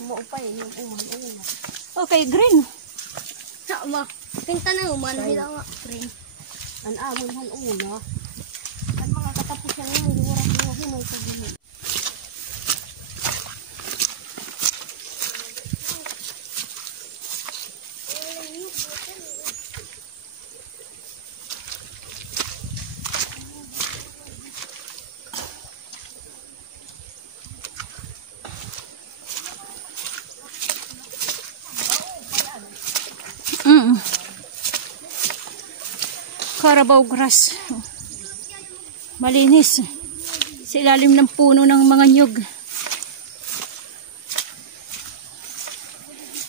Maupay yung uman. Okay, green. Sama. Pinta na uman. Hindi nga green. An amon han una. Ang mga katapusan ng liwara mo hinay sa dihin. Carabao grass. Malinis. Sa ilalim ng puno ng mga nyug.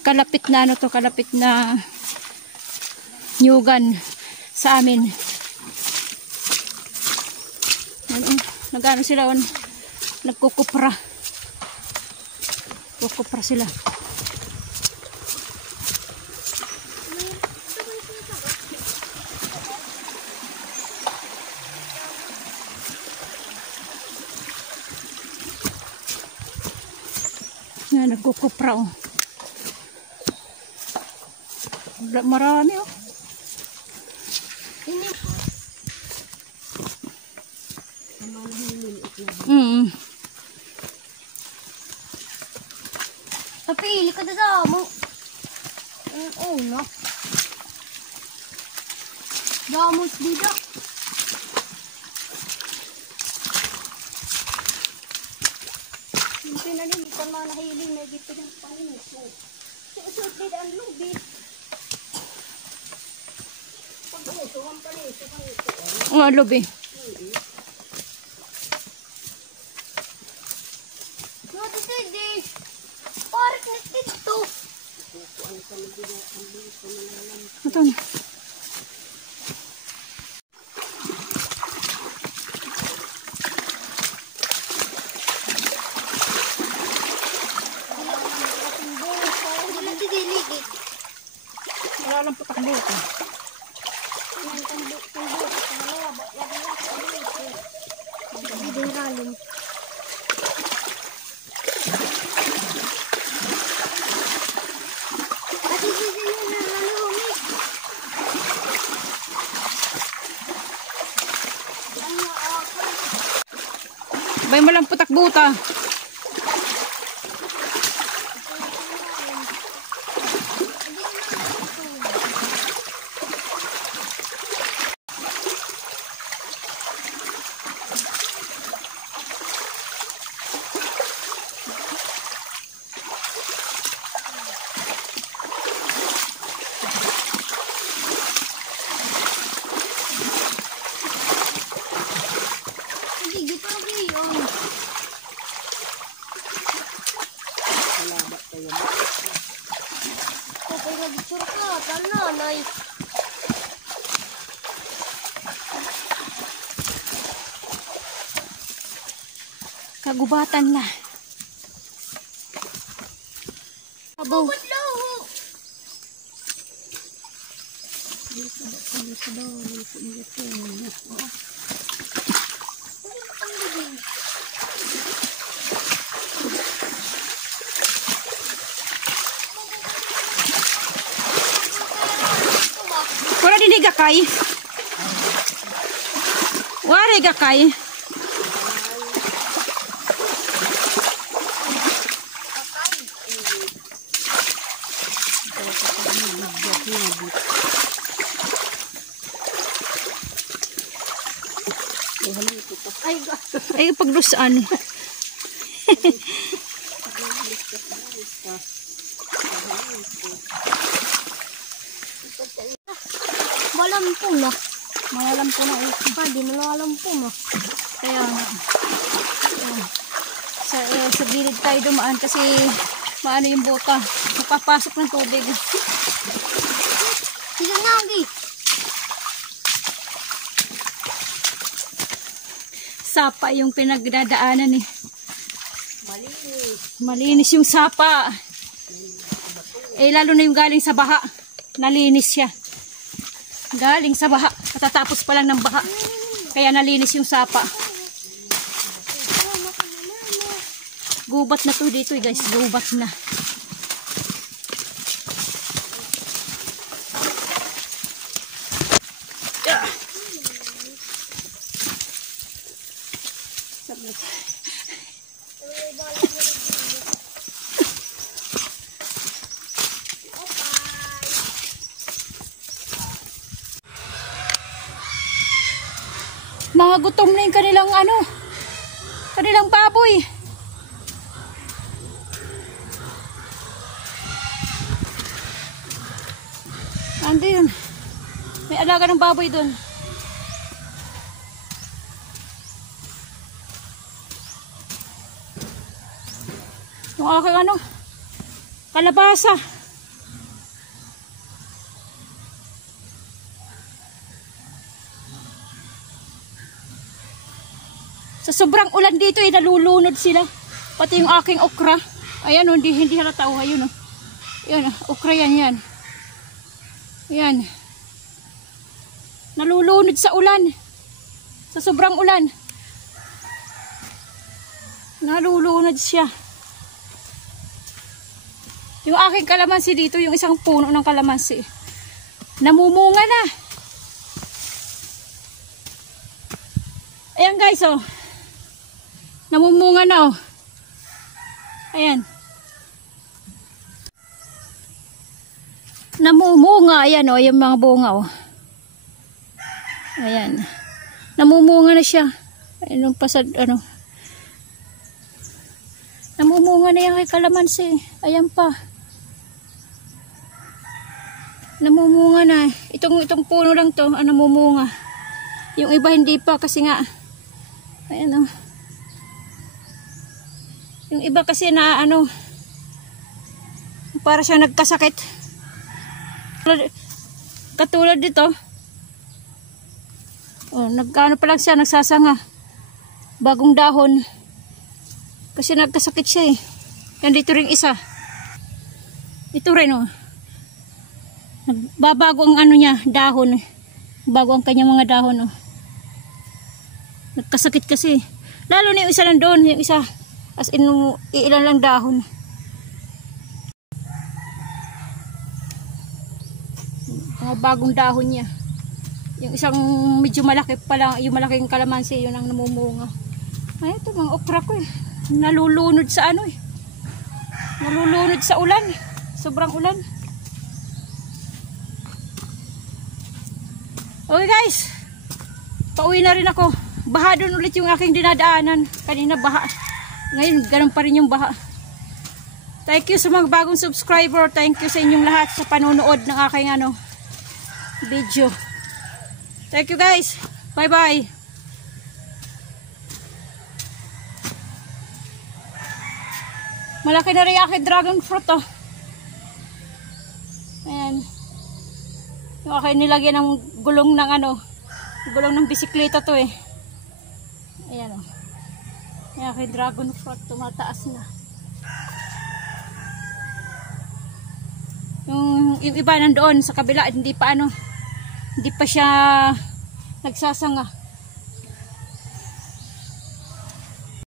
Kalapit na ano to, kalapit na nyugan sa amin. Nagano sila nagkukupra. Kukupra sila. Yan, nagkukupra oh. Marami oh. Napili ka na mo. Oh no. Damos dito. Pinalilitan mga nahiling na dito ng paninis mo. Susunod ang lubid. Pag ito, ang panis. Ang lubi. No, hindi. Parang na dito. Ito na. Wala lang putak buto. Bay mo lang putak buta. Kagubatan na. Abaw. Wala din gakay. Wala gakay. Ay, paglusaan. Malampo na. Malampo na. Hindi malampo na. Kaya sa gilid tayo dumaan kasi maano yung bota. Napapasok ng tubig. Sige nagi. Sapa yung pinagdadaanan eh. Malinis. Malinis yung sapa. Eh lalo na yung galing sa baha. Nalinis siya. Galing sa baha. Katatapos pa lang ng baha. Kaya nalinis yung sapa. Gubat na to dito guys. Gubat na. Mga gutom na yung kanilang kanilang baboy. Ando yun. May alaga ng baboy dun. Yung aking kalabasa. Sa sobrang ulan dito nalulunod sila. Pati yung aking okra. Ayan hindi halata. Ayun Ayan okra yan. Ayan. Nalulunod sa ulan. Sa sobrang ulan. Nalulunod siya. Yung aking kalamansi dito, yung isang puno ng kalamansi, namumunga na. Ayan guys, namumunga na, Ayan. Namumunga, ayan, yung mga bunga, Ayan. Namumunga na siya. Ayun, namumunga na yung kay kalamansi. Ayan pa. Namumunga na. Itong puno lang to, namumunga. Yung iba hindi pa kasi nga. Ayan Yung iba kasi na para siya nagkasakit. Katulad dito. Nagkano pa lang siya, nagsasanga. Bagong dahon. Kasi nagkasakit siya Yan dito rin isa. Ito rin Nagbabago ang niya, dahon. Bago ang kanyang mga dahon Nagkasakit kasi. Lalo na yung isa nandoon, yung isa as in ilan lang dahon. Mga bagong dahon niya. Yung isang medyo malaki pa lang, yung malaking kalamansi, yun ang namumunga. Ay, ito mga okra ko nalulunod sa nalulunod sa ulan. Sobrang ulan. Okay guys, pauwi na rin ako. Baha doon ulit yung aking dinadaanan. Kanina baha. Ngayon ganun pa rin yung baha. Thank you sa mga bagong subscriber. Thank you sa inyong lahat sa panonood ng aking video. Thank you guys. Bye bye. Malaki na rin aking dragon fruit Ayan. Yung aking nilagyan ng gulong ng gulong ng bisikleta to Ayan Yung aking dragon fruit tumataas na. Yung iba nandoon sa kabila hindi pa siya nagsasanga.